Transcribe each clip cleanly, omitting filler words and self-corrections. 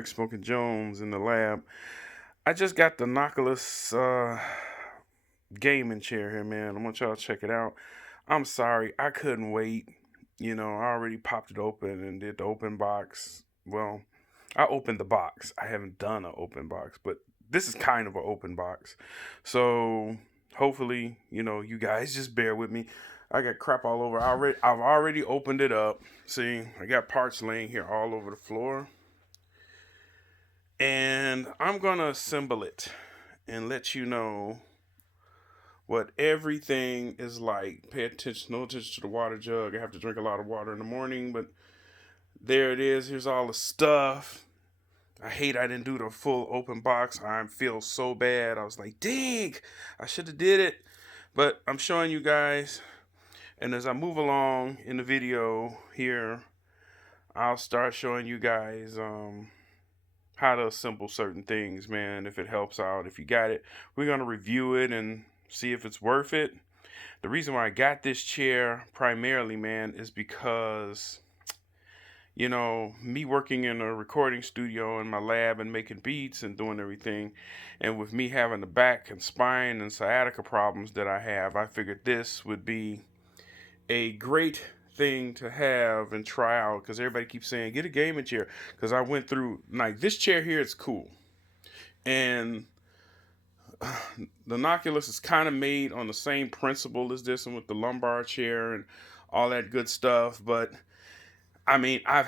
Eric Smokin Jones in the lab. I just got the NokAxus gaming chair here, man. I want y'all to check it out. I'm sorry, I couldn't wait. I already popped it open and did the open box. Well, I opened the box. I haven't done an open box, but this is kind of an open box. So hopefully, you guys just bear with me. I got crap all over. I've already opened it up. See, I got parts laying here all over the floor. And I'm going to assemble it and let you know what everything is like. Pay attention, no attention to the water jug. I have to drink a lot of water in the morning, but there it is. Here's all the stuff. I hate I didn't do the full open box. I feel so bad. I was like, dang, I should have did it. But I'm showing you guys. And as I move along in the video here, I'll start showing you guys how to assemble certain things, man. If it helps out, if you got it, we're going to review it and see if it's worth it. The reason why I got this chair primarily, man, is because me working in a recording studio in my lab and making beats and doing everything, and with me having the back and spine and sciatica problems that I have, I figured this would be a great thing to have and try out, because everybody keeps saying get a gaming chair, because I went through, like, this chair here, it's cool, and the NokAxus is kind of made on the same principle as this one with the lumbar chair and all that good stuff. But I mean, I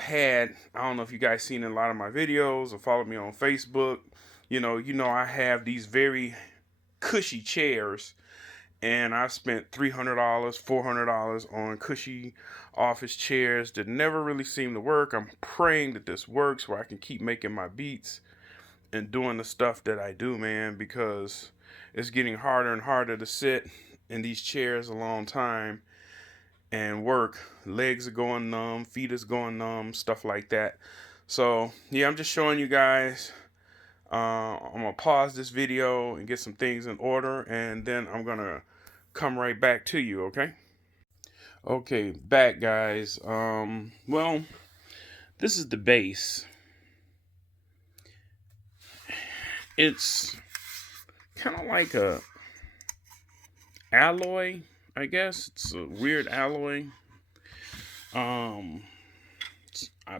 don't know if you guys seen in a lot of my videos or followed me on Facebook, I have these very cushy chairs, and I spent $300, $400 on cushy office chairs that never really seem to work. I'm praying that this works where I can keep making my beats and doing the stuff that I do, man, because it's getting harder and harder to sit in these chairs a long time and work. Legs are going numb, feet is going numb, stuff like that. So yeah, I'm just showing you guys. I'm gonna pause this video and get some things in order, and then I'm gonna come right back to you. Okay, back, guys. Well, this is the base. It's kind of like a alloy, I guess. It's a weird alloy. I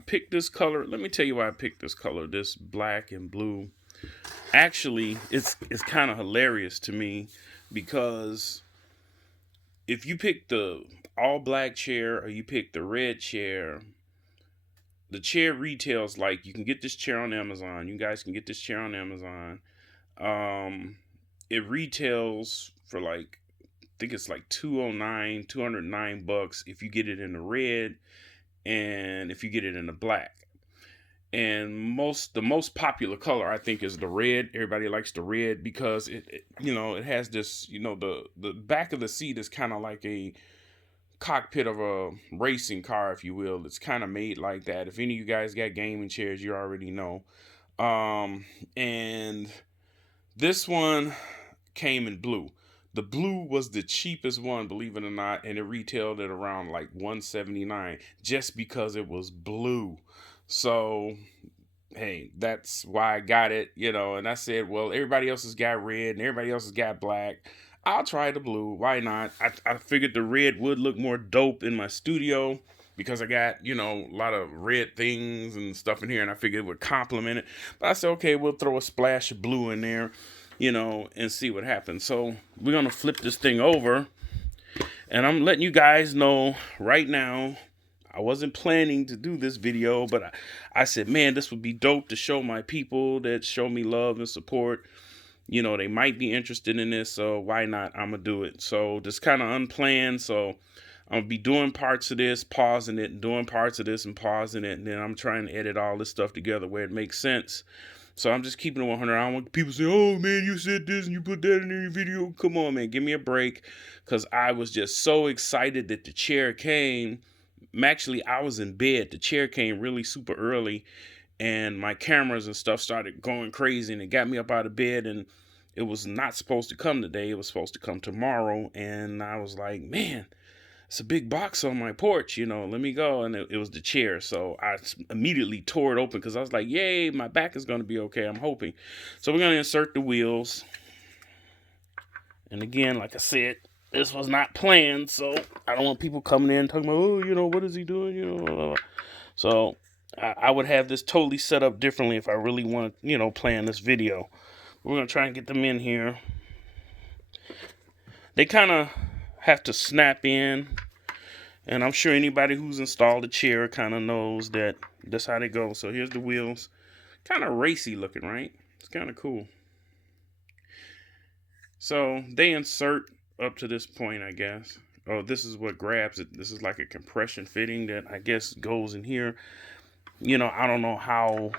picked this color. Let me tell you why I picked this color, this black and blue. Actually, it's kind of hilarious to me, because if you pick the all black chair or you pick the red chair, the chair retails, like, you can get this chair on Amazon. You guys can get this chair on Amazon. It retails for I think it's like $209 if you get it in the red, and if you get it in the black. And the most popular color, I think, is the red. Everybody likes the red because it has this, the back of the seat is kind of like a cockpit of a racing car, if you will. It's kind of made like that. If any of you guys got gaming chairs, you already know. And this one came in blue. The blue was the cheapest one, believe it or not, and it retailed at around like $179 just because it was blue. So hey, that's why I got it, and I said, well, everybody else has got red and everybody else has got black. I'll try the blue. Why not? I figured the red would look more dope in my studio because I got, a lot of red things and stuff in here, and I figured it would complement it. But I said, okay, we'll throw a splash of blue in there, and see what happens. So we're going to flip this thing over, and I'm letting you guys know right now, I wasn't planning to do this video, but I said, man, this would be dope to show my people that show me love and support. They might be interested in this, so why not? I'm going to do it. So just kind of unplanned. So I'm going to be doing parts of this, pausing it, and doing parts of this and pausing it. And then I'm trying to edit all this stuff together where it makes sense. So I'm just keeping it 100. I don't want people to say, oh, man, you said this and you put that in your video. Come on, man, give me a break. Because I was just so excited that the chair came. Actually, I was in bed. The chair came really super early, and my cameras and stuff started going crazy, and it got me up out of bed, and it was not supposed to come today. It was supposed to come tomorrow, and I was like, man, it's a big box on my porch, you know, let me go. And it was the chair. So I immediately tore it open because I was like, yay, my back is going to be okay, I'm hoping. So we're going to insert the wheels. And again, like I said, this was not planned, so I don't want people coming in talking about, oh, you know, what is he doing, you know. So I would have this totally set up differently if I really want to, you know, plan this video. We're going to try and get them in here. They kind of have to snap in, and I'm sure anybody who's installed a chair kind of knows that that's how they go. So here's the wheels. Kind of racy looking, right? It's kind of cool. So they insert up to this point, I guess. Oh, this is what grabs it. This is like a compression fitting that I guess goes in here. You know, I don't know how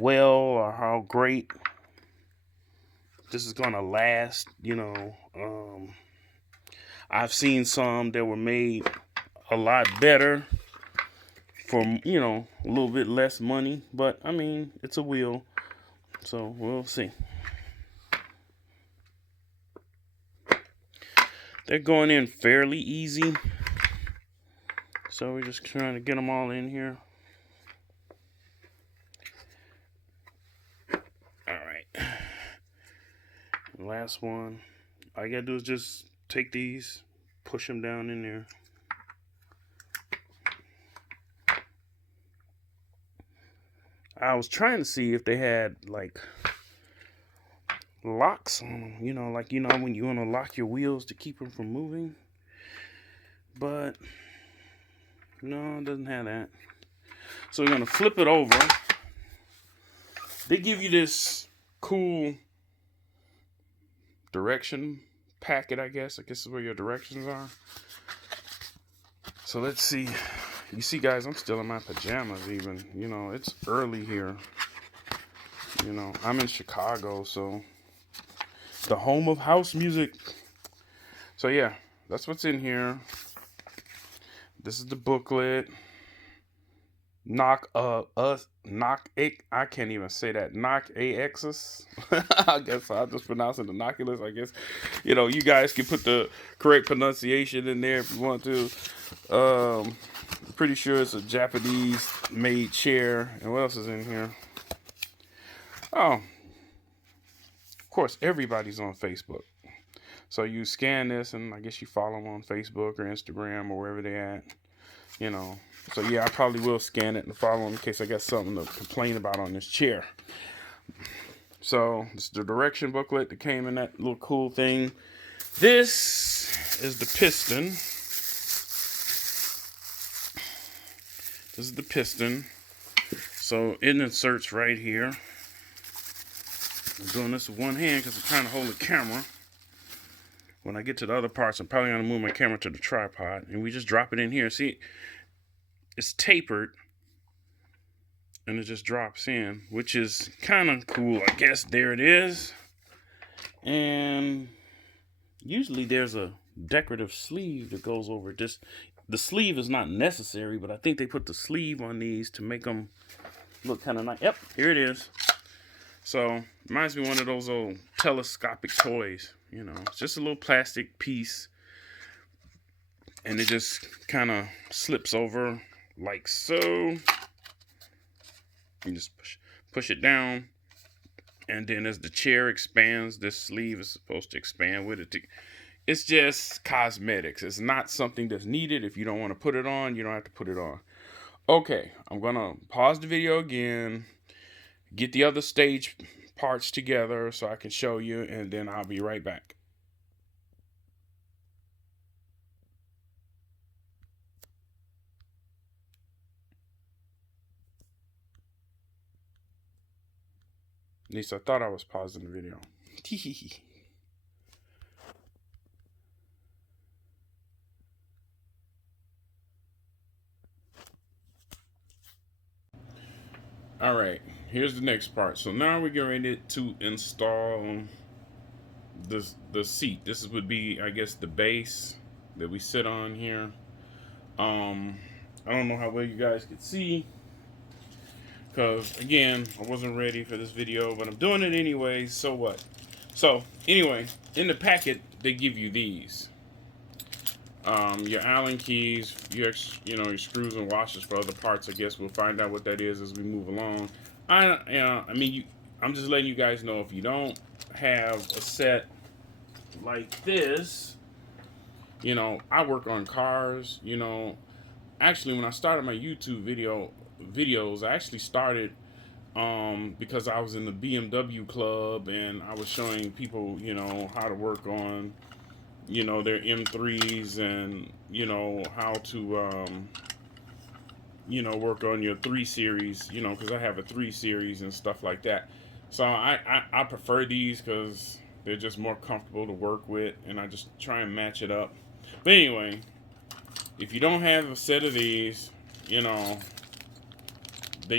well or how great this is gonna last. You know, I've seen some that were made a lot better for, you know, a little bit less money, but I mean, it's a wheel, so we'll see. They're going in fairly easy, so we're just trying to get them all in here. All right, last one. All you gotta do is just take these, push them down in there. I was trying to see if they had like locks on them, you know, like, you know, when you want to lock your wheels to keep them from moving, but no, it doesn't have that. So we're going to flip it over. They give you this cool direction packet, I guess is where your directions are. So let's see. You see, guys, I'm still in my pajamas even, you know, it's early here. You know, I'm in Chicago, so the home of house music. So yeah, that's what's in here. This is the booklet. I can't even say that. NokAxus. I guess I'll just pronounce it innocuous. I guess, you know, you guys can put the correct pronunciation in there if you want to. I'm pretty sure it's a Japanese made chair. And what else is in here? Oh, of course, everybody's on Facebook. So you scan this, and I guess you follow them on Facebook or Instagram or wherever they're at, you know. So yeah, I probably will scan it and follow them in case I got something to complain about on this chair. So this is the direction booklet that came in that little cool thing. This is the piston. This is the piston. So it inserts right here. I'm doing this with one hand because I'm trying to hold the camera. When I get to the other parts, I'm probably going to move my camera to the tripod. And we just drop it in here. See, it's tapered. And it just drops in, which is kind of cool, I guess. There it is. And usually there's a decorative sleeve that goes over this. The sleeve is not necessary, but I think they put the sleeve on these to make them look kind of nice. Yep, here it is. So, reminds me of one of those old telescopic toys, you know. It's just a little plastic piece. And it just kind of slips over like so. You just push it down. And then as the chair expands, this sleeve is supposed to expand with it. It's just cosmetics. It's not something that's needed. If you don't want to put it on, you don't have to put it on. Okay, I'm going to pause the video again. Get the other stage parts together so I can show you, and then I'll be right back. At least I thought I was pausing the video. All right, here's the next part. So now we're getting ready to install the seat. This would be, I guess, the base that we sit on here. I don't know how well you guys can see, because again, I wasn't ready for this video, but I'm doing it anyway. So what? So anyway, in the packet they give you these. Your Allen keys, your screws and washers for other parts. I guess we'll find out what that is as we move along. I'm just letting you guys know, if you don't have a set like this, I work on cars. Actually, when I started my YouTube videos, I actually started because I was in the BMW club, and I was showing people, how to work on, their M3s, and, how to, work on your 3 Series, because I have a 3 Series and stuff like that. So I prefer these because they're just more comfortable to work with, and I just try and match it up. But anyway, if you don't have a set of these, they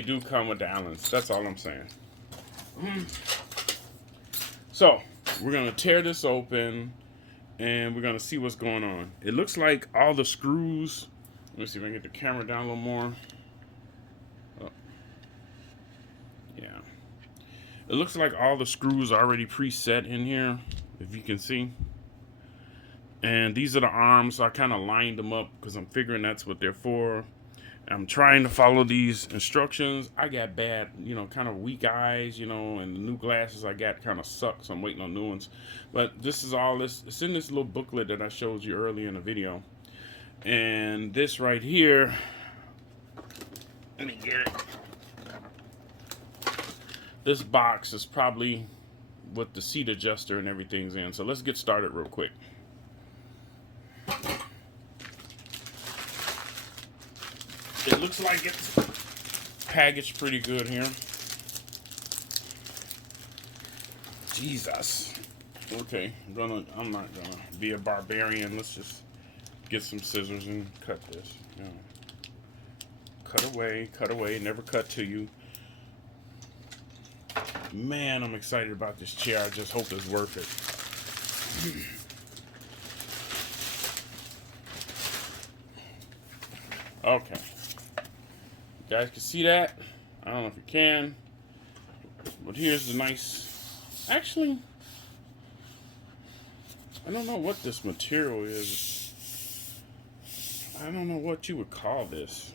do come with the Allens. That's all I'm saying. So, we're going to tear this open, and we're going to see what's going on. It looks like all the screws... Let me see if I can get the camera down a little more. Oh. Yeah. It looks like all the screws are already preset in here, if you can see. And these are the arms, so I kind of lined them up because I'm figuring that's what they're for. I'm trying to follow these instructions. I got bad, kind of weak eyes, and the new glasses I got kind of suck, so I'm waiting on new ones. But this is all this. It's in this little booklet that I showed you earlier in the video. And this right here, let me get it. This box is probably with the seat adjuster and everything's in. So let's get started real quick. It looks like it's packaged pretty good here. Jesus. Okay, I'm not gonna be a barbarian. Let's just get some scissors and cut this. Cut away, never cut to you. Man, I'm excited about this chair. I just hope it's worth it. Okay. You guys can see that? I don't know if you can. But here's the nice... Actually, I don't know what this material is. I don't know what you would call this.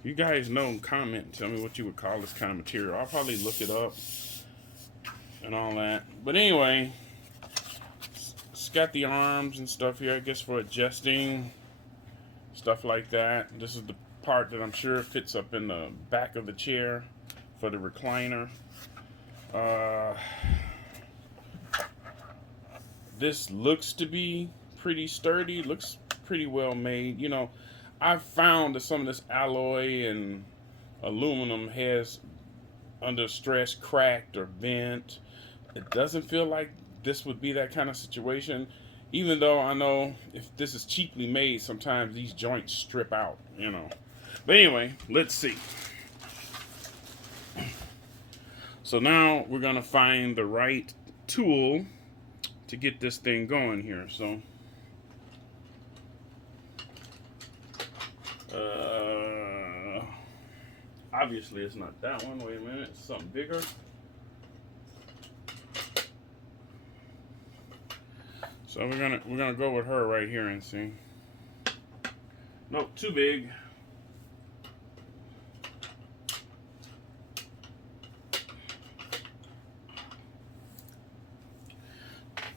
If you guys know, comment and tell me what you would call this kind of material. I'll probably look it up and all that. But anyway, it's got the arms and stuff here, I guess, for adjusting, stuff like that. This is the part that I'm sure fits up in the back of the chair for the recliner. This looks to be pretty sturdy, looks pretty well made. I've found that some of this alloy and aluminum has, under stress, cracked or bent. It doesn't feel like this would be that kind of situation, even though I know if this is cheaply made, sometimes these joints strip out, But anyway, let's see. So now we're gonna find the right tool to get this thing going here. So obviously it's not that one. Wait a minute, it's something bigger. So we're gonna go with her right here and see. Nope, too big.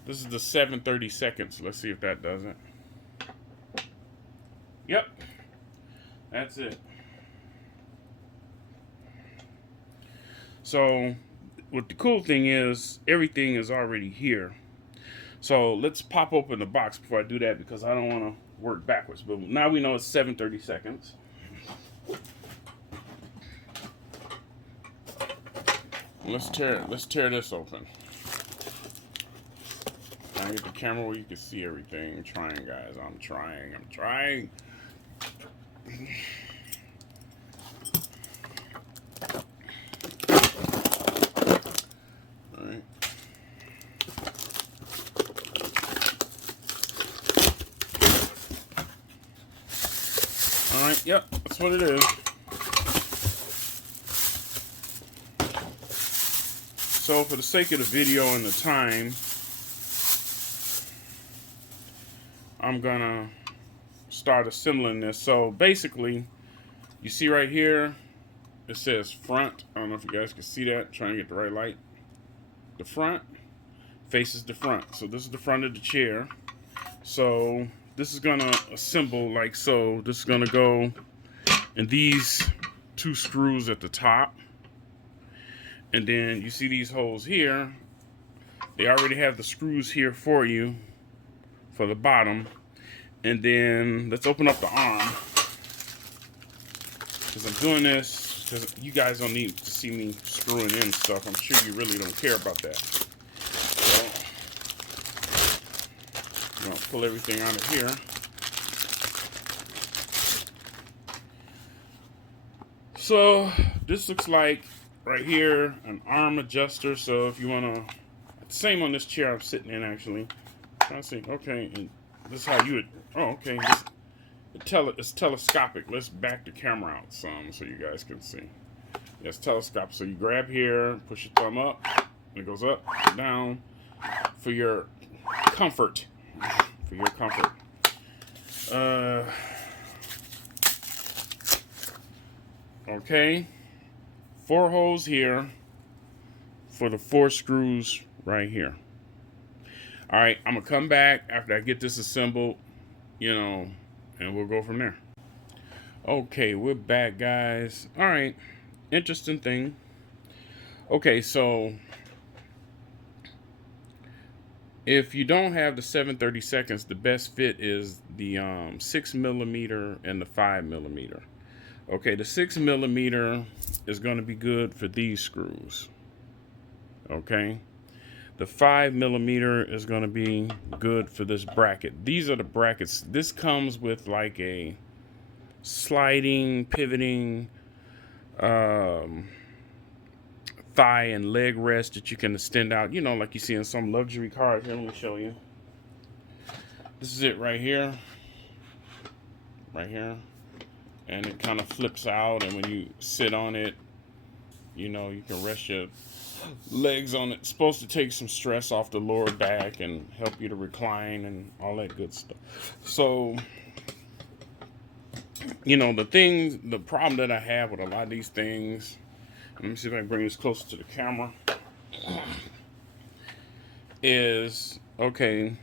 This is the 7/32. Let's see if that does it. Yep, that's it. So what the cool thing is, everything is already here. So let's pop open the box before I do that, because I don't want to work backwards. But now we know it's 7/32. Let's tear this open. Trying to get the camera where you can see everything. I'm trying, guys. I'm trying. Alright. Alright, yep, that's what it is. So for the sake of the video and the time, I'm gonna start assembling this. So basically, you see right here, it says front. I don't know if you guys can see that. Trying to get the right light. The front faces the front. So this is the front of the chair. So this is gonna assemble like so. This is gonna go in these two screws at the top. And then you see these holes here. They already have the screws here for you for the bottom. And then let's open up the arm. Because I'm doing this because you guys don't need to see me screwing in stuff. I'm sure you really don't care about that. So I'm going to pull everything out of here. So this looks like right here an arm adjuster. So if you want to, same on this chair I'm sitting in actually. I see. Okay, and this is how you would. Oh, okay. It's telescopic. Let's back the camera out some so you guys can see. It's telescopic. So you grab here, push your thumb up, and it goes up, down, for your comfort. For your comfort. Okay. 4 holes here for the 4 screws right here. All right, I'm gonna come back after I get this assembled, you know, and we'll go from there. Okay, we're back, guys. All right, interesting thing. Okay, so if you don't have the 7/32, the best fit is the 6mm and the 5mm. Okay, the 6mm is going to be good for these screws. Okay. The 5mm is going to be good for this bracket. These are the brackets. This comes with like a sliding, pivoting thigh and leg rest that you can extend out. You know, like you see in some luxury cars. Here, let me show you. This is it right here. Right here. And it kind of flips out. And when you sit on it, you know, you can rest your legs on it. It's supposed to take some stress off the lower back and help you to recline and all that good stuff. So, you know, the problem that I have with a lot of these things, let me see if I can bring this closer to the camera, is, okay,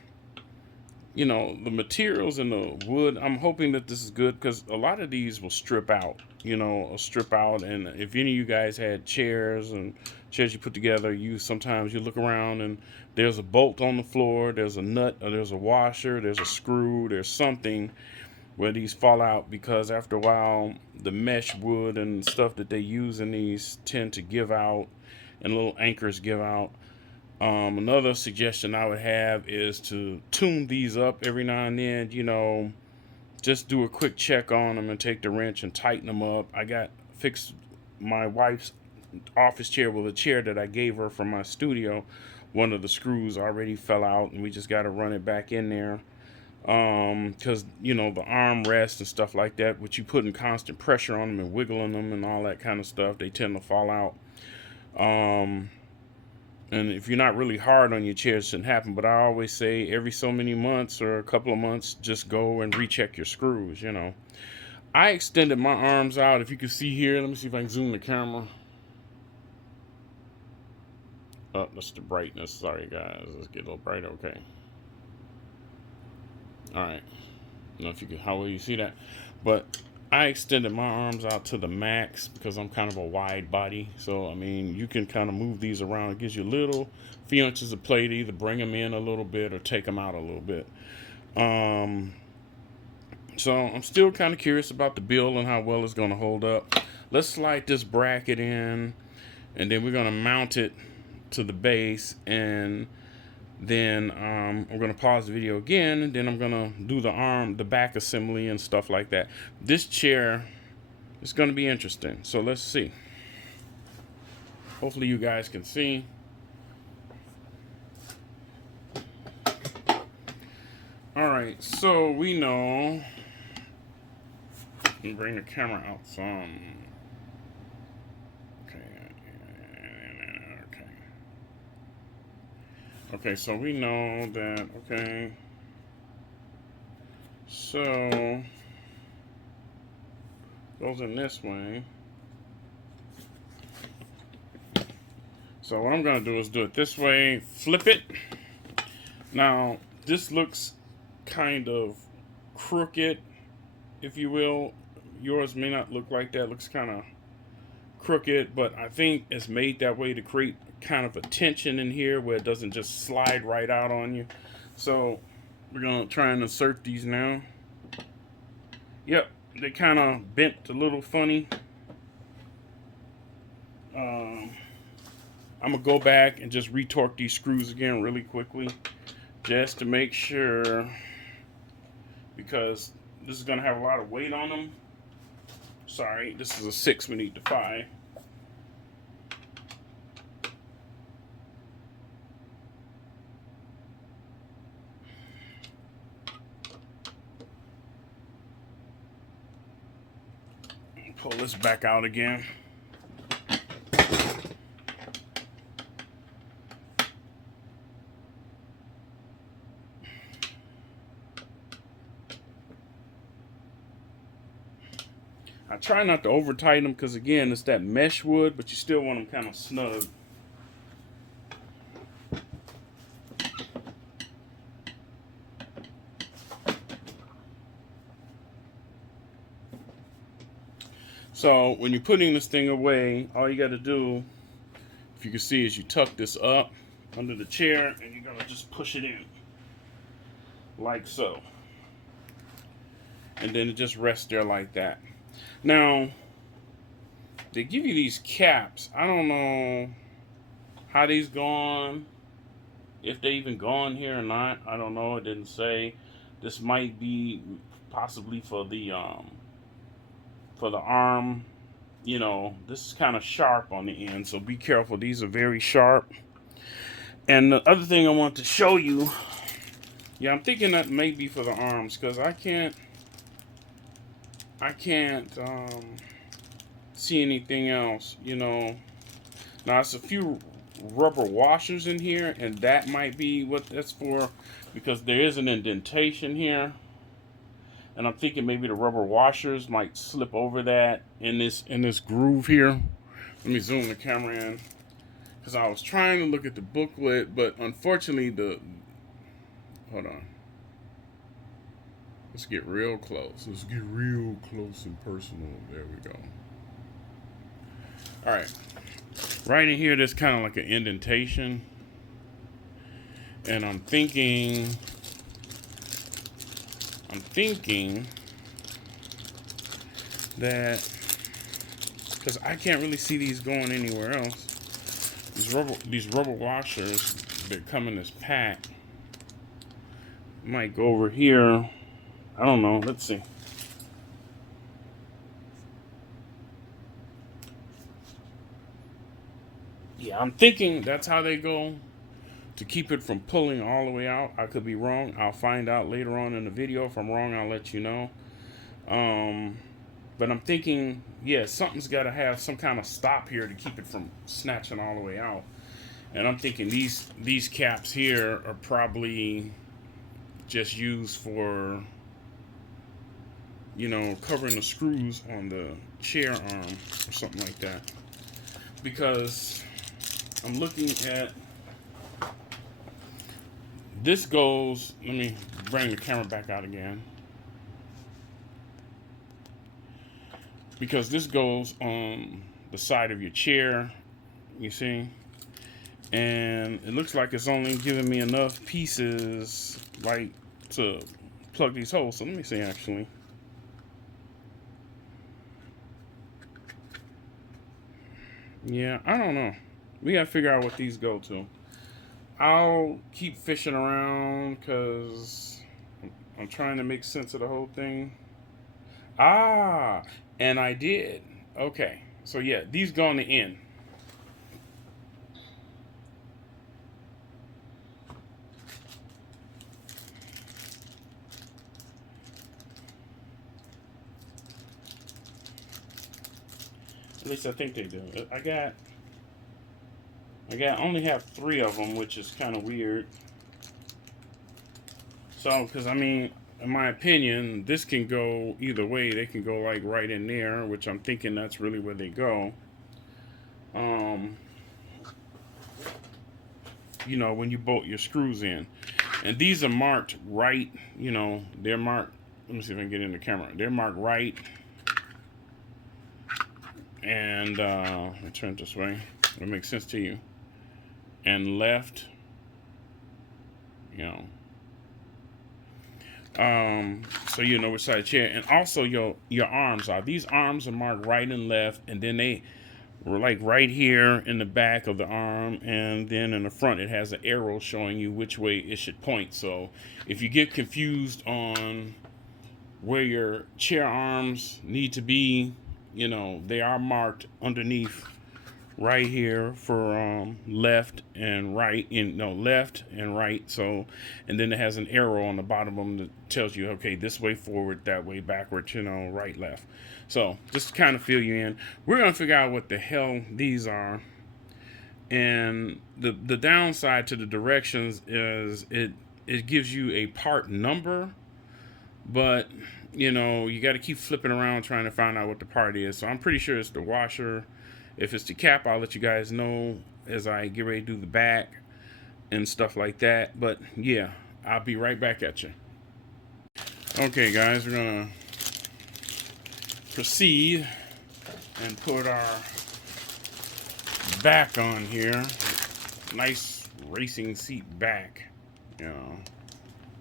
you know, the materials and the wood, I'm hoping that this is good because a lot of these will strip out, you know, and if any of you guys had chairs and chairs you put together, sometimes you look around and there's a bolt on the floor, there's a nut, or there's a washer, there's a screw, there's something where these fall out because after a while the mesh wood and stuff that they use in these tend to give out and little anchors give out. Another suggestion I would have is to tune these up every now and then, you know, just do a quick check on them and take the wrench and tighten them up. I got fixed my wife's office chair with a chair that I gave her from my studio. One of the screws already fell out and we just got to run it back in there. Because, you know, the armrest and stuff like that, which you put in constant pressure on them and wiggling them and all that kind of stuff, they tend to fall out. And if you're not really hard on your chair, it shouldn't happen. But I always say every so many months or a couple of months, just go and recheck your screws, you know. I extended my arms out. If you can see here, let me see if I can zoom the camera. Oh, that's the brightness. Sorry, guys. Let's get a little brighter. Okay. All right. I don't know if you can, how well you see that. But I extended my arms out to the max because I'm kind of a wide body. So, I mean, you can kind of move these around. It gives you a little few inches of play to either bring them in a little bit or take them out a little bit. So I'm still kind of curious about the build and how well it's going to hold up. Let's slide this bracket in and then we're going to mount it to the base, and then I'm going to pause the video again, and then I'm going to do the back assembly and stuff like that. This chair is going to be interesting, so let's see. Hopefully you guys can see. All right, so we know, let me bring the camera out some. Okay, so we know that, okay, So goes in this way. So what I'm going to do is do it this way, flip it. Now, this looks kind of crooked, if you will. Yours may not look like that. It looks kind of crooked, but I think it's made that way to create kind of a tension in here where it doesn't just slide right out on you. So we're going to try and insert these now. Yep, they kind of bent a little funny. I'm going to go back and just retorque these screws again really quickly, just to make sure, because this is going to have a lot of weight on them. Sorry, this is a 6, we need to 5. Pull this back out again. I try not to over tighten them because, again, it's that mesh wood, but you still want them kind of snug. So when you're putting this thing away, all you got to do, if you can see, is you tuck this up under the chair and you're going to just push it in like so. And then it just rests there like that. Now, they give you these caps. I don't know how these gone, if they even gone here or not. I don't know. It didn't say. This might be possibly for the arm. You know, this is kind of sharp on the end, so be careful. These are very sharp. And the other thing I want to show you, yeah, I'm thinking that may be for the arms, because I can't see anything else, you know. Now, it's a few rubber washers in here, and that might be what that's for, because there is an indentation here. And I'm thinking maybe the rubber washers might slip over that in this groove here. Let me zoom the camera in, because I was trying to look at the booklet, but unfortunately hold on. Let's get real close. Let's get real close and personal. There we go. All right. Right in here, there's kind of like an indentation. And I'm thinking that, because I can't really see these going anywhere else. These rubber washers that come in this pack might go over here. I don't know. Let's see. Yeah, I'm thinking that's how they go, to keep it from pulling all the way out. I could be wrong. I'll find out later on in the video. If I'm wrong, I'll let you know. But I'm thinking, yeah, something's got to have some kind of stop here to keep it from snatching all the way out. And I'm thinking these caps here are probably just used for, you know, covering the screws on the chair arm or something like that. Because I'm looking at, this goes, let me bring the camera back out again. Because this goes on the side of your chair, you see? And it looks like it's only giving me enough pieces, like, to plug these holes. So let me see, actually. Yeah, I don't know. We gotta figure out what these go to. I'll keep fishing around because I'm trying to make sense of the whole thing. Ah, and I did. Okay, so yeah, these go on the end. At least I think they do. I only have 3 of them, which is kind of weird. So, because I mean, in my opinion, this can go either way. They can go like right in there, which I'm thinking that's really where they go. You know, when you bolt your screws in. And these are marked right, you know, they're marked, let me see if I can get in the camera. They're marked right. And let me turn it this way. It'll make sense to you. And left, you know. So you know which side of the chair. And also your arms are. These arms are marked right and left, and then they were like right here in the back of the arm, and then in the front it has an arrow showing you which way it should point. So if you get confused on where your chair arms need to be, you know, they are marked underneath right here for left and right, left and right. So, and then it has an arrow on the bottom of them that tells you, okay, this way forward, that way backward, you know, right, left. So just to kind of fill you in, we're gonna figure out what the hell these are. And the downside to the directions is it gives you a part number, but you know, you got to keep flipping around trying to find out what the part is. So I'm pretty sure it's the washer. If it's the cap, I'll let you guys know as I get ready to do the back and stuff like that. But yeah, I'll be right back at you. Okay, guys, we're gonna proceed and put our back on here. Nice racing seat back. You know,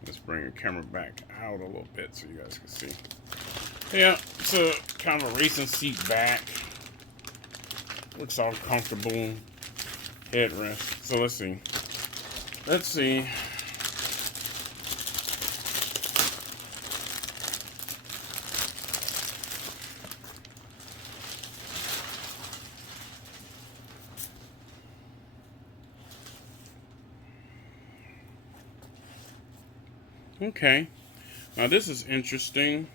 let's bring the camera back out a little bit so you guys can see. Yeah, it's a kind of a racing seat back. Looks all comfortable. Headrest. So let's see. Let's see. Okay. Now this is interesting.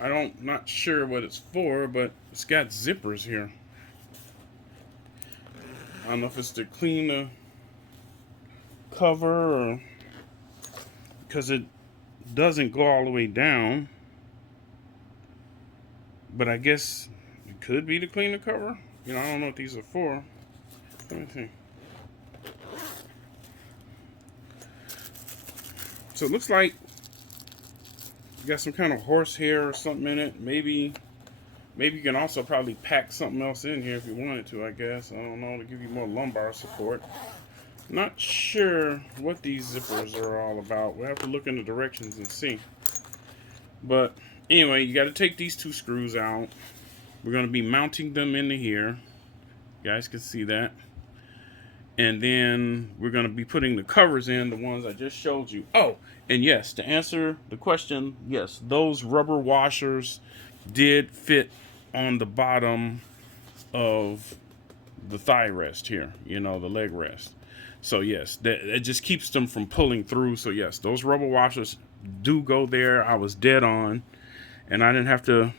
Not sure what it's for, but it's got zippers here. I don't know if it's to clean the cover or because it doesn't go all the way down. But I guess it could be to clean the cover. You know, I don't know what these are for. Let me see. So it looks like you got some kind of horsehair or something in it. Maybe you can also probably pack something else in here if you wanted to, I guess. I don't know, to give you more lumbar support. Not sure what these zippers are all about. We'll have to look in the directions and see. But anyway, you got to take these two screws out. We're going to be mounting them into here. You guys can see that. And then we're going to be putting the covers in, the ones I just showed you. Oh, and yes, to answer the question, yes, those rubber washers did fit on the bottom of the thigh rest here, you know, the leg rest. So yes, it just keeps them from pulling through. So yes, those rubber washers do go there. I was dead on, and I didn't have to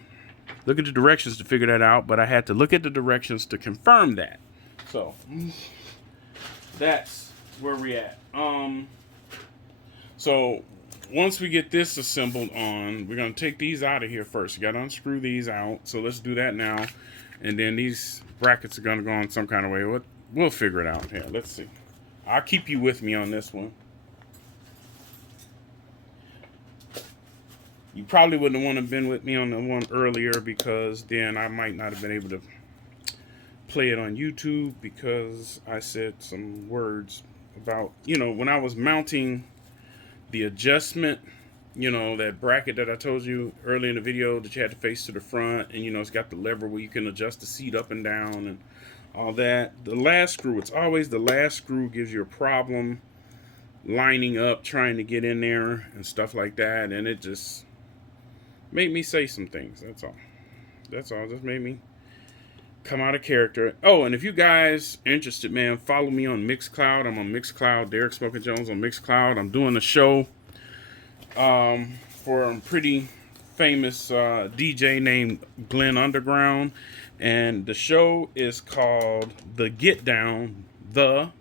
look at the directions to figure that out, but I had to look at the directions to confirm that. So that's where we at. So once we get this assembled on, we're gonna take these out of here first. You gotta unscrew these out. So let's do that now. And then these brackets are gonna go on some kind of way. We'll figure it out here. Let's see. I'll keep you with me on this one. You probably wouldn't want to have been with me on the one earlier because then I might not have been able to play it on YouTube because I said some words about, you know, when I was mounting the adjustment, you know, that bracket that I told you earlier in the video that you had to face to the front, and you know, it's got the lever where you can adjust the seat up and down and all that. The last screw, it's always the last screw gives you a problem lining up, trying to get in there and stuff like that, and it just made me say some things. That's all. Just made me come out of character. Oh, and if you guys are interested, man, follow me on Mixcloud. I'm on Mixcloud. Derek Smokin Jones on Mixcloud. I'm doing a show for a pretty famous DJ named Glenn Underground, and the show is called The Get Down. Get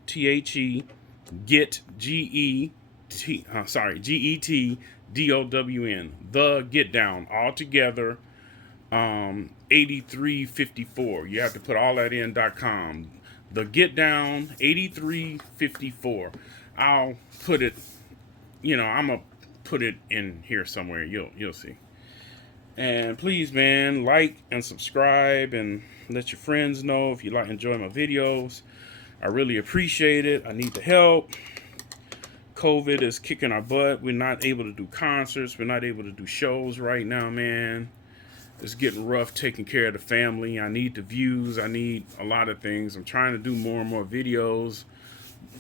Get Get DOWN, the Get Down, all together, 8354. You have to put all that in .com. The Get Down 8354. I'll put it, I'm gonna put it in here somewhere. You'll see. And please, man, like and subscribe and let your friends know if you enjoy my videos. I really appreciate it. I need the help. COVID is kicking our butt. We're not able to do concerts. We're not able to do shows right now, man. It's getting rough taking care of the family. I need the views. I need a lot of things. I'm trying to do more and more videos.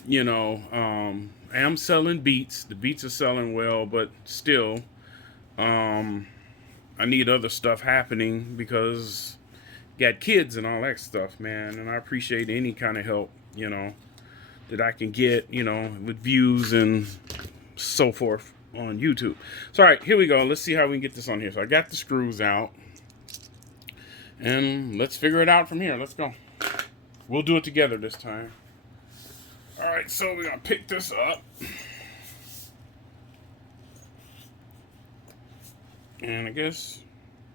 I am selling beats. The beats are selling well, but still, I need other stuff happening because got kids and all that stuff, man. And I appreciate any kind of help, that I can get, with views and so forth on YouTube. So, all right, here we go. Let's see how we can get this on here. So I got the screws out. And let's figure it out from here. Let's go. We'll do it together this time. All right, so we're going to pick this up. And I guess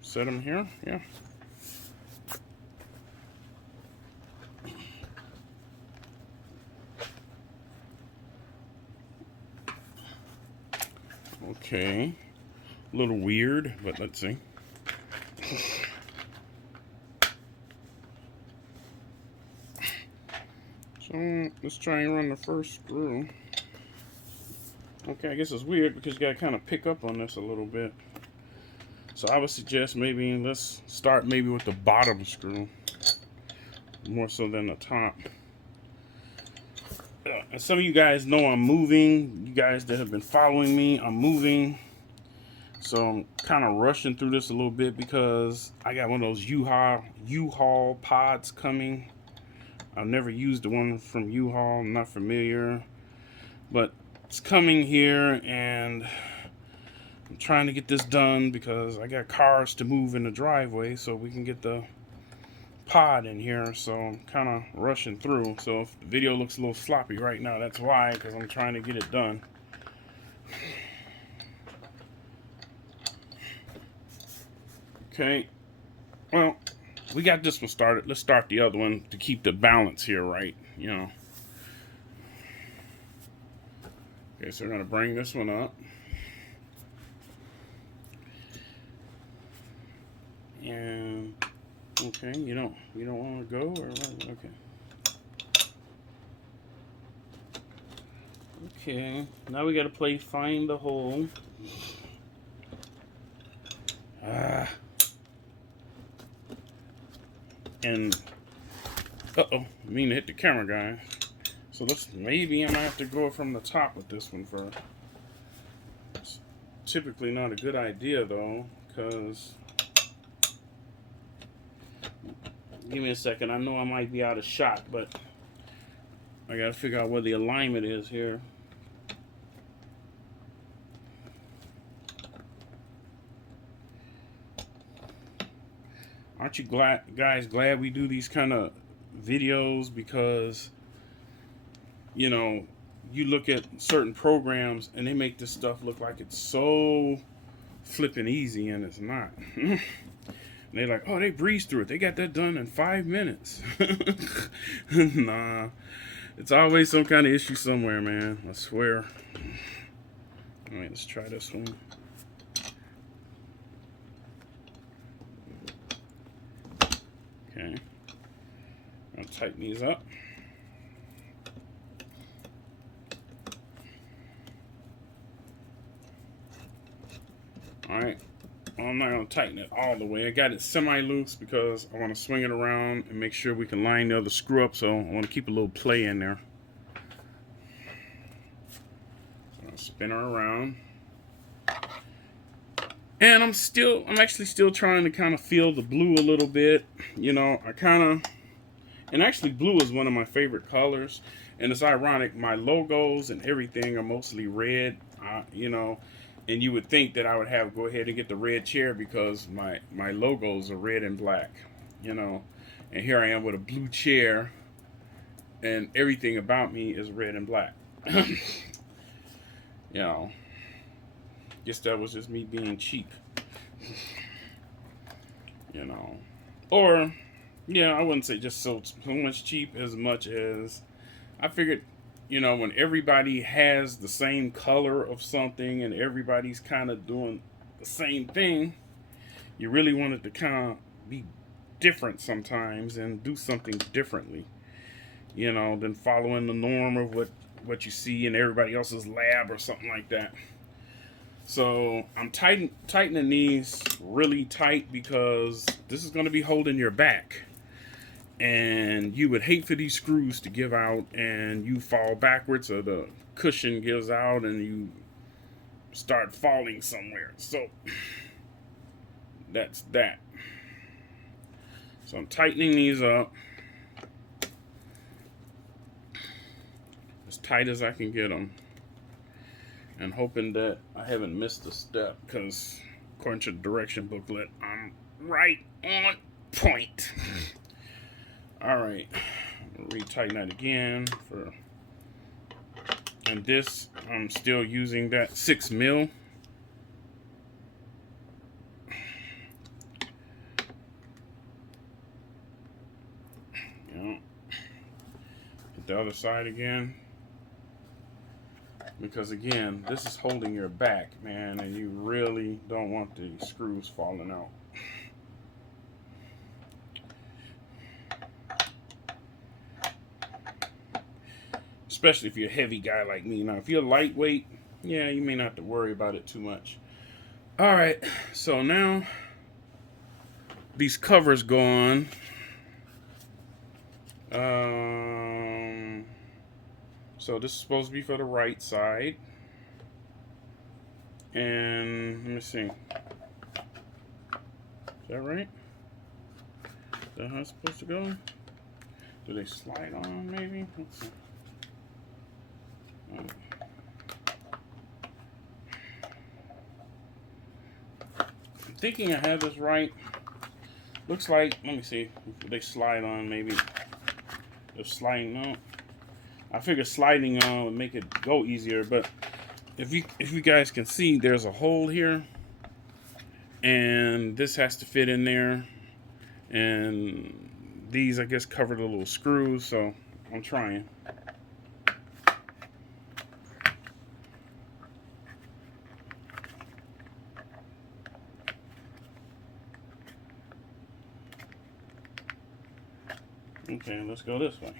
set them here. Yeah. Okay. A little weird, but let's see. So let's try and run the first screw. Okay, I guess it's weird because you got to kind of pick up on this a little bit. So I would suggest maybe let's start maybe with the bottom screw more so than the top. And some of you guys know I'm moving. You guys that have been following me, I'm moving. So I'm kind of rushing through this a little bit because I got one of those U-Haul pods coming. I've never used the one from U-Haul. I'm not familiar. But it's coming here and I'm trying to get this done because I got cars to move in the driveway so we can get the pod in here. So I'm kind of rushing through. So if the video looks a little sloppy right now, that's why, because I'm trying to get it done. Okay. Well, we got this one started. Let's start the other one to keep the balance here right, Okay, so we're going to bring this one up. And okay, you don't want to go or what? Okay. Okay, now we got to play find the hole. And I mean to hit the camera, guys. So maybe I might have to go from the top with this one first. It's typically not a good idea though, because give me a second. I know I might be out of shot, but I gotta figure out where the alignment is here. Aren't you guys glad we do these kind of videos? Because you look at certain programs and they make this stuff look like it's so flipping easy, and it's not. And they're like, oh, they breezed through it. They got that done in 5 minutes. Nah, it's always some kind of issue somewhere, man. I swear. All right, let's try this one. Okay, I'll tighten these up. All right, well, I'm not going to tighten it all the way. I got it semi-loose because I want to swing it around and make sure we can line the other screw up, so I want to keep a little play in there. So I'll spin her around. And I'm actually still trying to kind of feel the blue a little bit. And actually blue is one of my favorite colors. And it's ironic, my logos and everything are mostly red, and you would think that I would go ahead and get the red chair because my logos are red and black, and here I am with a blue chair and everything about me is red and black. Guess that was just me being cheap. You know. Or, yeah, I wouldn't say just so much cheap as much as I figured, you know, when everybody has the same color of something and everybody's kind of doing the same thing, you really wanted to kind of be different sometimes and do something differently, you know, than following the norm of what you see in everybody else's lab or something like that. So I'm tightening these really tight because this is going to be holding your back. And you would hate for these screws to give out and you fall backwards, or the cushion gives out and you start falling somewhere. So that's that. So I'm tightening these up as tight as I can get them, and hoping that I haven't missed a step, because according to the direction booklet, I'm right on point. All right, I'm gonna retighten that again and this, I'm still using that 6 mil. Hit the other side again. Because again, this is holding your back, man, and you really don't want the screws falling out. Especially if you're a heavy guy like me. Now, if you're lightweight, yeah, you may not have to worry about it too much. All right, so now these covers go on. So this is supposed to be for the right side. And let me see. Is that right? Is that how it's supposed to go? Do they slide on maybe? Let's see. I'm thinking I have this right. Looks like, let me see if they slide on. Maybe they're sliding on. I figure sliding on would make it go easier, but if you guys can see, there's a hole here, and this has to fit in there, and these, I guess, cover the little screws, so I'm trying. Okay, let's go this way.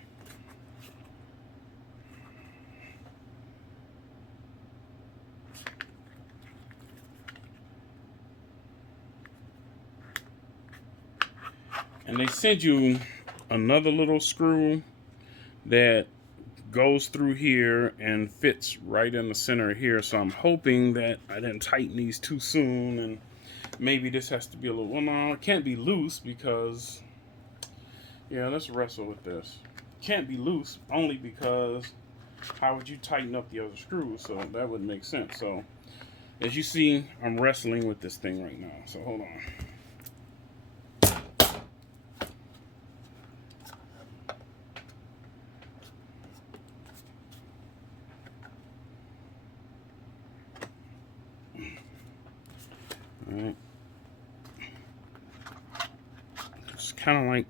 And they send you another little screw that goes through here and fits right in the center here. So I'm hoping that I didn't tighten these too soon, and maybe this has to be a little, well, no, it can't be loose because, yeah, let's wrestle with this. Can't be loose only because how would you tighten up the other screws? So that would make sense. So as you see, I'm wrestling with this thing right now. So hold on. All right. It's kind of like,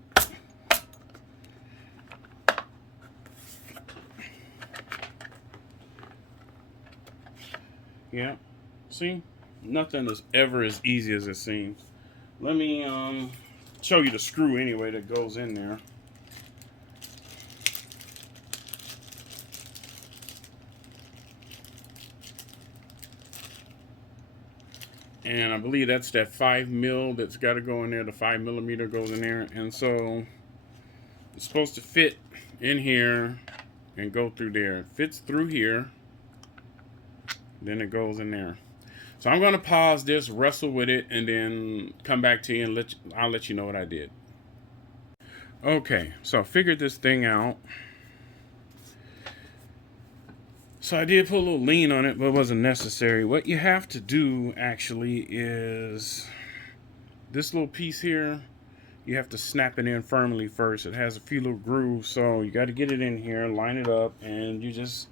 yeah, see, nothing is ever as easy as it seems. Let me show you the screw anyway that goes in there. And I believe that's that 5 mil that's got to go in there. The 5 millimeter goes in there, and so it's supposed to fit in here and go through there. It fits through here, then it goes in there. So I'm gonna pause this, wrestle with it, and then come back to you and I'll let you know what I did. Okay, so I figured this thing out. So I did put a little lean on it, but it wasn't necessary. What you have to do actually is this little piece here, you have to snap it in firmly first. It has a few little grooves, so you got to get it in here, line it up, and you just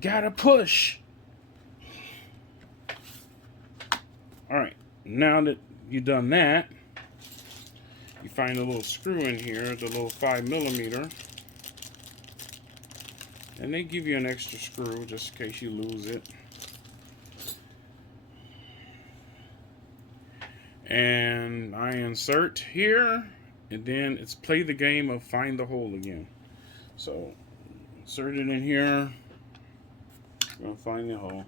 gotta push. now that you've done that, you find a little screw in here, the little 5mm, and they give you an extra screw just in case you lose it. And I insert here, and then it's play the game of find the hole again. So insert it in here. I'm gonna find the hole.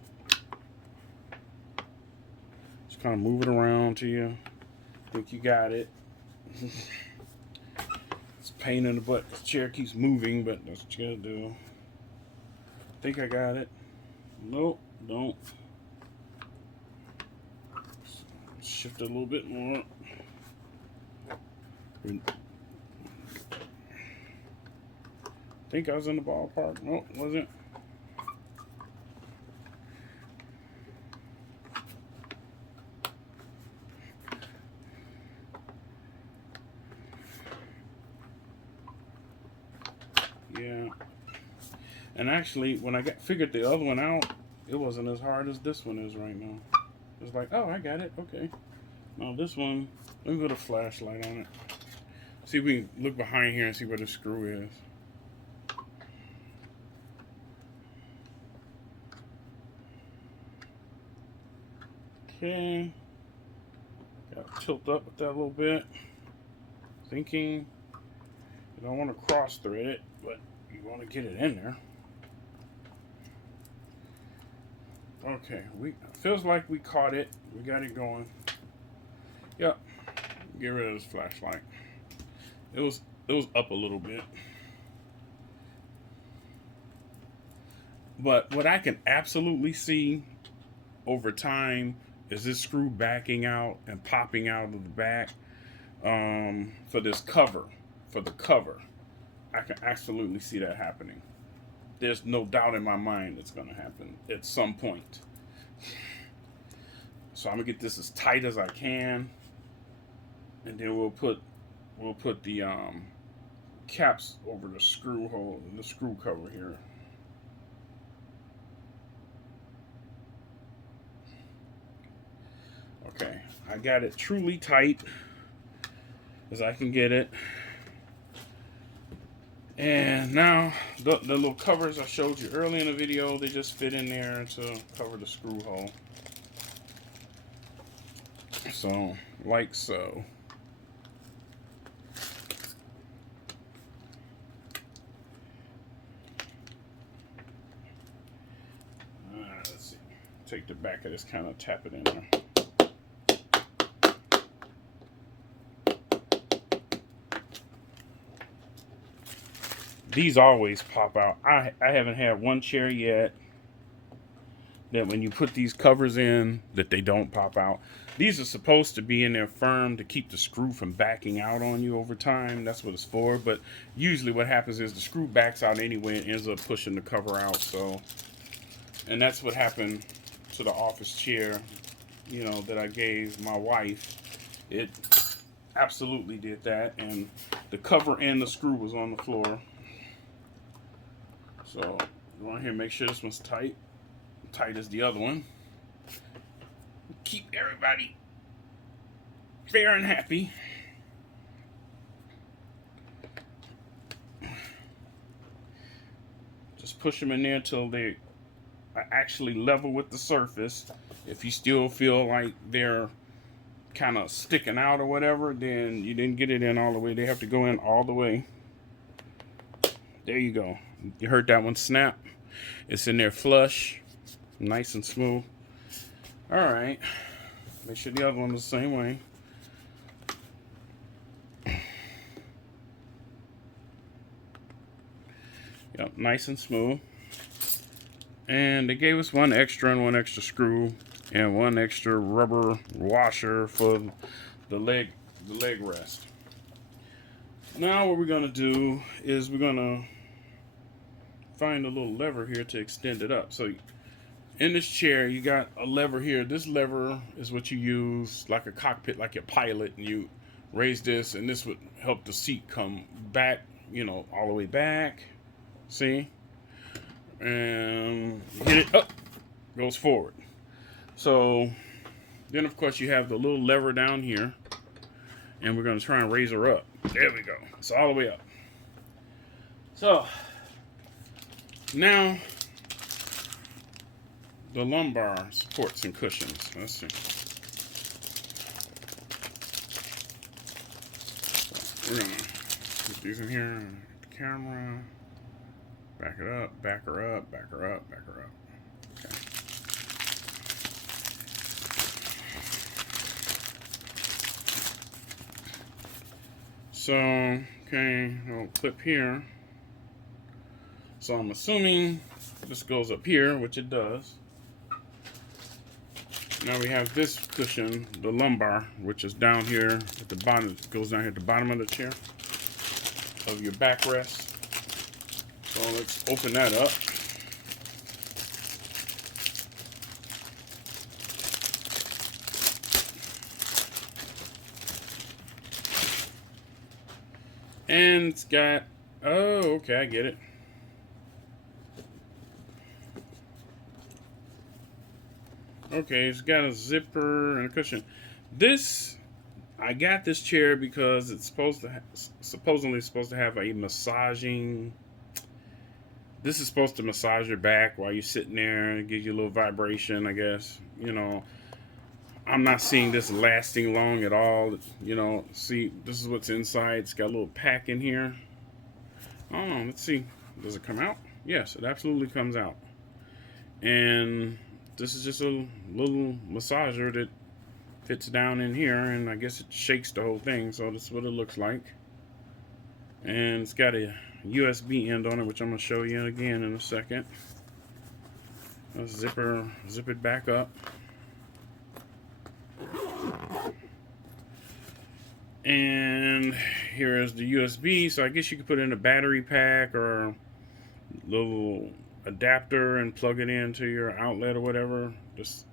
Just kind of move it around to you. Think you got it. It's a pain in the butt. The chair keeps moving, but that's what you gotta do. Think I got it. Nope, don't. Shift it a little bit more. Think I was in the ballpark. Nope, wasn't. Yeah. And actually, when I figured the other one out, it wasn't as hard as this one is right now. It's like, oh, I got it. Okay. Now this one, let me put a flashlight on it. See if we can look behind here and see where the screw is. Okay. Got to tilt up with that a little bit. Thinking you don't want to cross thread it, but you want to get it in there. Okay, feels like we caught it. We got it going. Yep. Get rid of this flashlight. It was up a little bit. But what I can absolutely see over time is this screw backing out and popping out of the back for this cover, for the cover. I can absolutely see that happening. There's no doubt in my mind it's going to happen at some point. So I'm going to get this as tight as I can. And then we'll put the caps over the screw hole, the screw cover here. Okay, I got it truly tight as I can get it. And now the little covers I showed you earlier in the video, they just fit in there to cover the screw hole. So, like so. Let's see. Take the back of this, kind of tap it in there. These always pop out. I haven't had one chair yet that when you put these covers in that they don't pop out. These are supposed to be in there firm to keep the screw from backing out on you over time. That's what it's for. But usually what happens is the screw backs out anyway and ends up pushing the cover out. So, and that's what happened to the office chair, you know, that I gave my wife. It absolutely did that, and the cover and the screw was on the floor. So go on here and make sure this one's tight as the other one. Keep everybody fair and happy. Just push them in there until they are actually level with the surface. If you still feel like they're kind of sticking out or whatever, then you didn't get it in all the way. They have to go in all the way. There you go. You heard that one snap. It's in there flush, nice and smooth. All right, make sure the other one is the same way. Yep, nice and smooth. And they gave us one extra and one extra screw and one extra rubber washer for the leg rest. Now what we're gonna do is we're gonna find a little lever here to extend it up. So in this chair you got a lever here. This lever is what you use like a cockpit, like your pilot, and you raise this and this would help the seat come back, you know, all the way back. See? And hit it up, goes forward. So Then, of course, you have the little lever down here. And we're going to try and raise her up. There we go. It's all the way up. So, now, the lumbar supports and cushions. Let's see. So we're going to put these in here. The camera. Back it up. Back her up. Back her up. Back her up. Okay. So, okay, I'll clip here. So I'm assuming this goes up here, which it does. Now we have this cushion, the lumbar, which is down here at the bottom. It goes down here at the bottom of the chair, of your backrest. So let's open that up. And it's got, oh, okay, I get it. Okay, it's got a zipper and a cushion. This, I got this chair because it's supposedly supposed to have a massaging. This is supposed to massage your back while you're sitting there and give you a little vibration, I guess. You know, I'm not seeing this lasting long at all. You know, see, this is what's inside. It's got a little pack in here. Oh, let's see. Does it come out? Yes, it absolutely comes out. And this is just a little massager that fits down in here, and I guess it shakes the whole thing. So this is what it looks like. And it's got a USB end on it, which I'm going to show you again in a second. Let's zip it back up. And here is the USB, so I guess you could put in a battery pack or a little adapter and plug it into your outlet or whatever. Just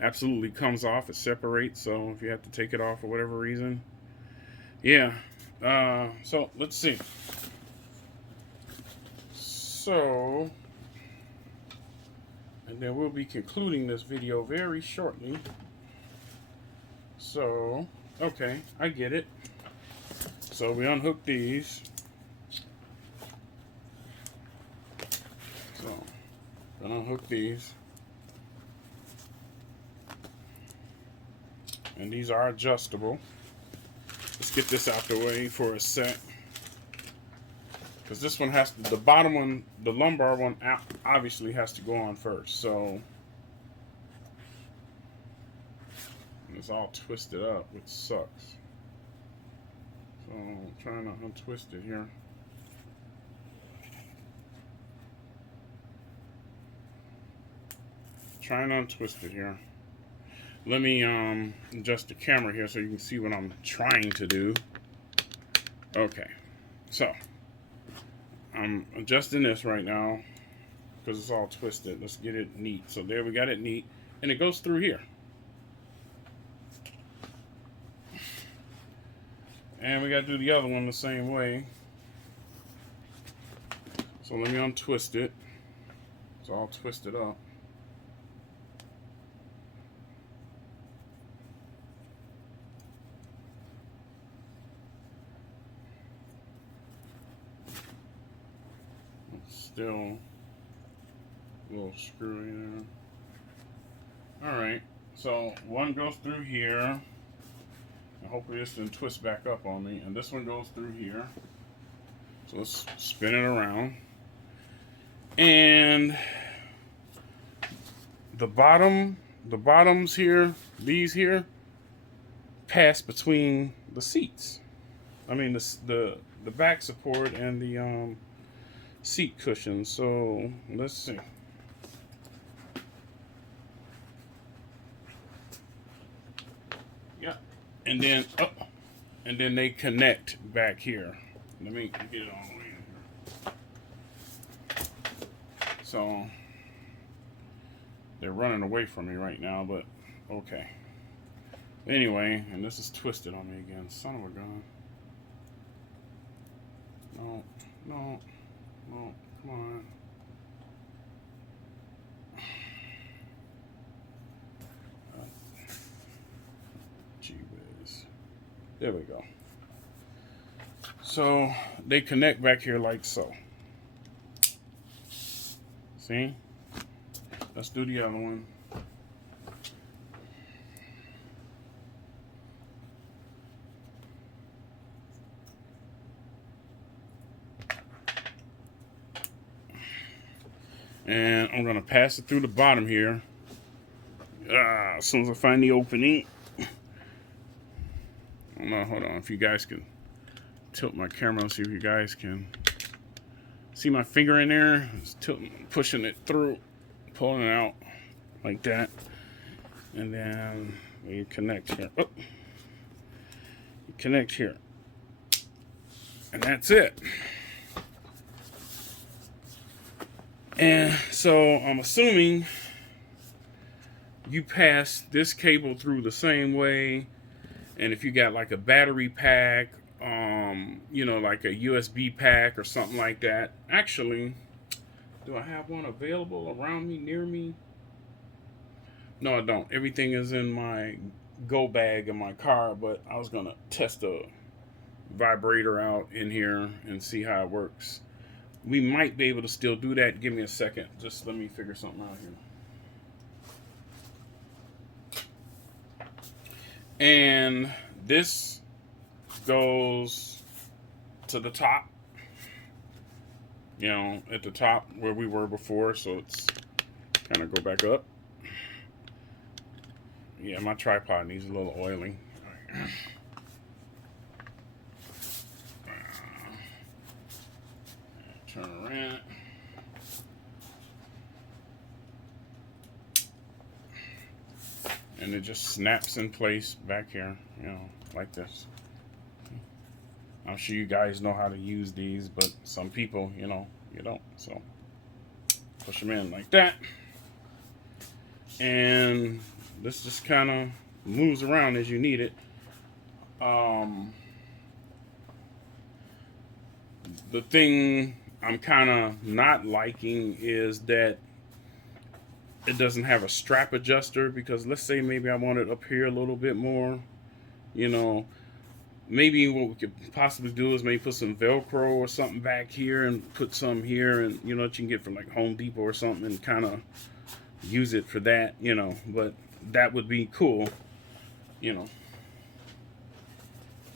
absolutely comes off. It separates, so if you have to take it off for whatever reason. Yeah. So let's see. So, and then we'll be concluding this video very shortly. So, okay, I get it. So we unhook these. So, gonna unhook these. And these are adjustable. Let's get this out the way for a sec. Because this one has to, the bottom one, the lumbar one, obviously has to go on first. So, it's all twisted up, which sucks. So, I'm trying to untwist it here. Trying to untwist it here. Let me adjust the camera here so you can see what I'm trying to do. Okay, so I'm adjusting this right now because it's all twisted. Let's get it neat. So there, we got it neat, and it goes through here. And we got to do the other one the same way. So let me untwist it. It's all twisted up. Still a little screwy there. Alright, so one goes through here. And hopefully this didn't twist back up on me. And this one goes through here. So let's spin it around. And the bottoms here, these here, pass between the seats. I mean the back support and the seat cushions. So let's see. Yeah, and then they connect back here. Let me get it all the way in here. So they're running away from me right now, but okay. Anyway, and this is twisted on me again. Son of a gun. No, no. Oh, come on. Gee whiz. There we go. So they connect back here like so. See? Let's do the other one. And I'm going to pass it through the bottom here. As soon as I find the opening. Hold on. If you guys can tilt my camera and see if you guys can see my finger in there. It's tilting, pushing it through, pulling it out like that. And then you connect here. Oh. You connect here. And that's it. And so I'm assuming you pass this cable through the same way. And if you got like a battery pack, you know, like a USB pack or something like that. Actually, do I have one available around me, near me? No, I don't. Everything is in my go bag in my car, but I was going to test a vibrator out in here and see how it works. We might be able to still do that. Give me a second. Just let me figure something out here. And this goes to the top. You know, at the top where we were before. So it's kind of go back up. Yeah, my tripod needs a little oiling. All right. Turn around. And it just snaps in place back here, you know, like this. I'm sure you guys know how to use these, but some people, you know, you don't. So push them in like that. And this just kind of moves around as you need it. The thing I'm kind of not liking is that it doesn't have a strap adjuster, because let's say maybe I want it up here a little bit more, you know, maybe what we could possibly do is maybe put some Velcro or something back here and put some here, and you know, that you can get from like Home Depot or something, and kind of use it for that, you know, but that would be cool, you know.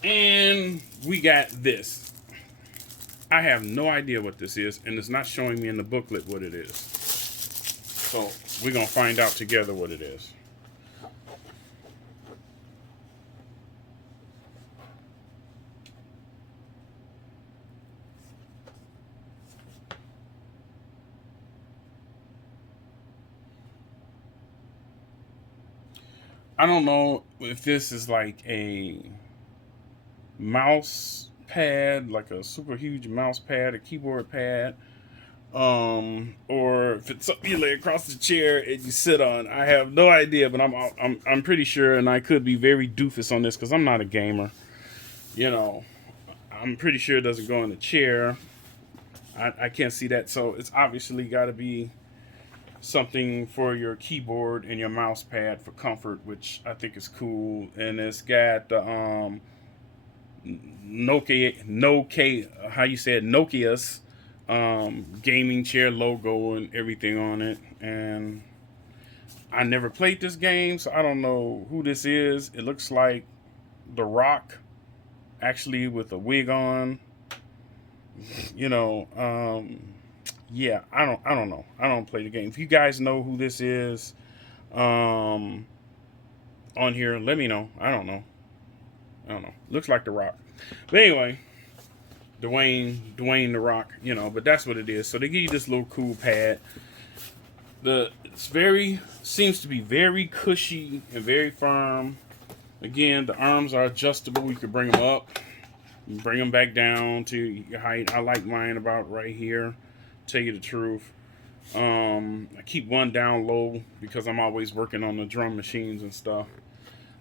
And we got this. I have no idea what this is, and it's not showing me in the booklet what it is. So we're going to find out together what it is. I don't know if this is like a mouse pad, like a super huge mouse pad, a keyboard pad, or if it's something you lay across the chair and you sit on. I have no idea, but I'm pretty sure, and I could be very doofus on this because I'm not a gamer. You know, I'm pretty sure it doesn't go in the chair. I can't see that, so it's obviously got to be something for your keyboard and your mouse pad for comfort, which I think is cool. And it's got the NokAxus gaming chair logo and everything on it. And I never played this game, so I don't know who this is. It looks like The Rock, actually, with a wig on. You know, yeah, I don't know. I don't play the game. If you guys know who this is, on here, let me know. I don't know. Looks like The Rock. But anyway, Dwayne The Rock, you know, but that's what it is. So they give you this little cool pad. Seems to be very cushy and very firm. Again, the arms are adjustable. You can bring them up, bring them back down to your height. I like mine about right here, tell you the truth. I keep one down low because I'm always working on the drum machines and stuff.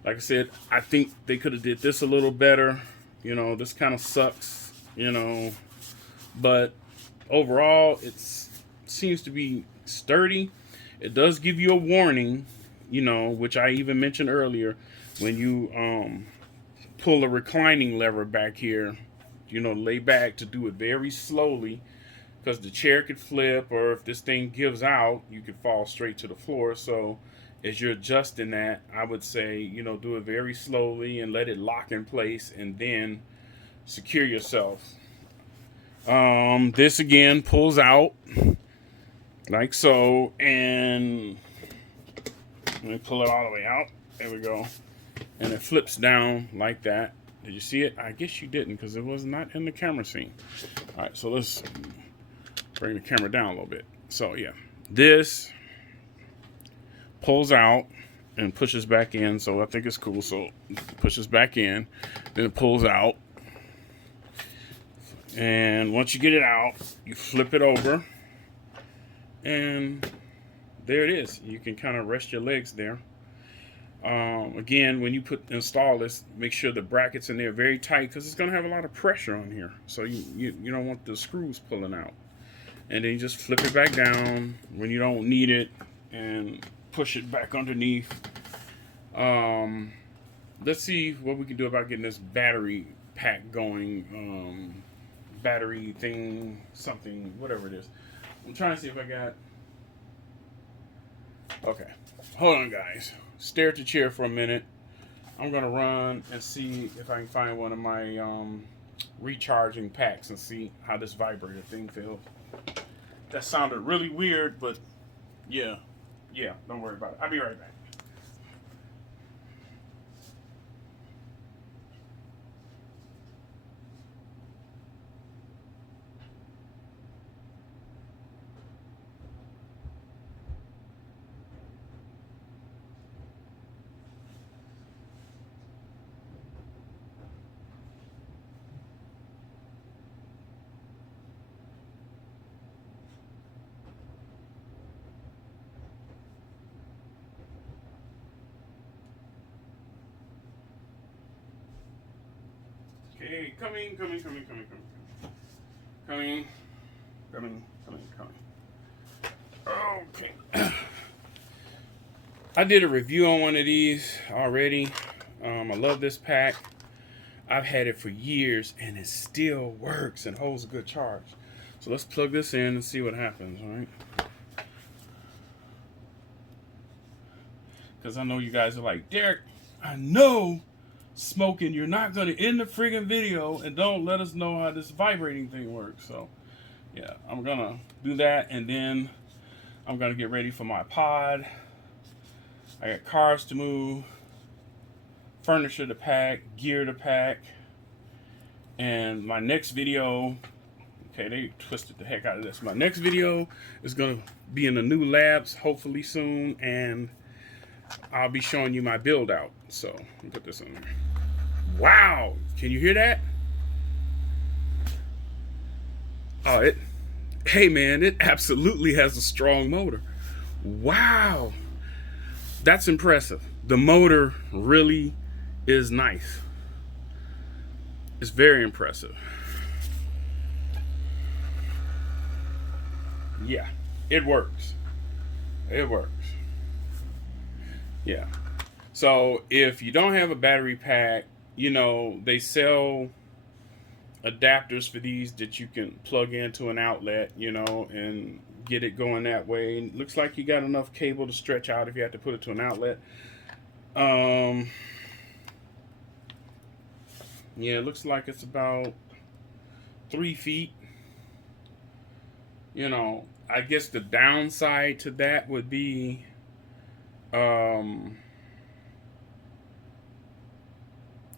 Like I said, I think they could have did this a little better. You know, this kind of sucks, you know. But overall, it seems to be sturdy. It does give you a warning, you know, which I even mentioned earlier. when you pull a reclining lever back here, you know, lay back, to do it very slowly, because the chair could flip, or if this thing gives out, you could fall straight to the floor. So as you're adjusting that, I would say, you know, do it very slowly and let it lock in place, and then secure yourself. This again pulls out like so, and let me pull it all the way out. There we go. And it flips down like that. Did you see it? I guess you didn't, because it was not in the camera scene. All right, so let's bring the camera down a little bit. So yeah, this pulls out and pushes back in. So I think it's cool. So it pushes back in, then it pulls out. And once you get it out, you flip it over, and there it is. You can kind of rest your legs there. Again, when you install this, make sure the brackets in there are very tight, because it's going to have a lot of pressure on here. So you don't want the screws pulling out. And then you just flip it back down when you don't need it, and push it back underneath. Let's see what we can do about getting this battery pack going. Battery thing, something, whatever it is. I'm trying to see if I got... Okay, hold on guys. Stare at the chair for a minute. I'm gonna run and see if I can find one of my recharging packs and see how this vibrator thing feels. That sounded really weird, but yeah, don't worry about it. I'll be right back. Okay, coming. Okay. I did a review on one of these already. I love this pack. I've had it for years, and it still works and holds a good charge. So let's plug this in and see what happens, all right? Because I know you guys are like, Derek, I know smoking, you're not going to end the friggin' video and don't let us know how this vibrating thing works. So yeah, I'm going to do that, and then I'm going to get ready for my pod. I got cars to move, furniture to pack, gear to pack, and my next video, okay, they twisted the heck out of this. My next video is going to be in the new labs, hopefully soon, and I'll be showing you my build out. So let me put this on there. Wow, can you hear that? Oh, hey man, it absolutely has a strong motor. Wow, that's impressive. The motor really is nice. It's very impressive. Yeah, it works. It works. Yeah. So if you don't have a battery pack, you know, they sell adapters for these that you can plug into an outlet, you know, and get it going that way. And looks like you got enough cable to stretch out if you have to put it to an outlet. Yeah, it looks like it's about 3 feet. You know, I guess the downside to that would be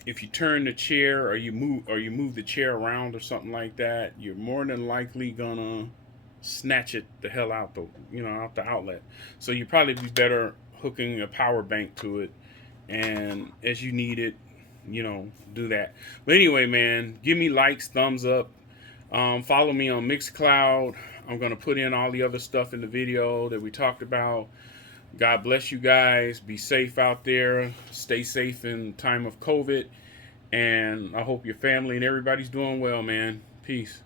if you turn the chair or you move the chair around or something like that, you're more than likely gonna snatch it the hell out out the outlet. So you probably be better hooking a power bank to it, and as you need it, you know, do that. But anyway, man, give me likes, thumbs up. Follow me on Mixcloud. I'm gonna put in all the other stuff in the video that we talked about. God bless you guys. Be safe out there. Stay safe in time of COVID. And I hope your family and everybody's doing well, man. Peace.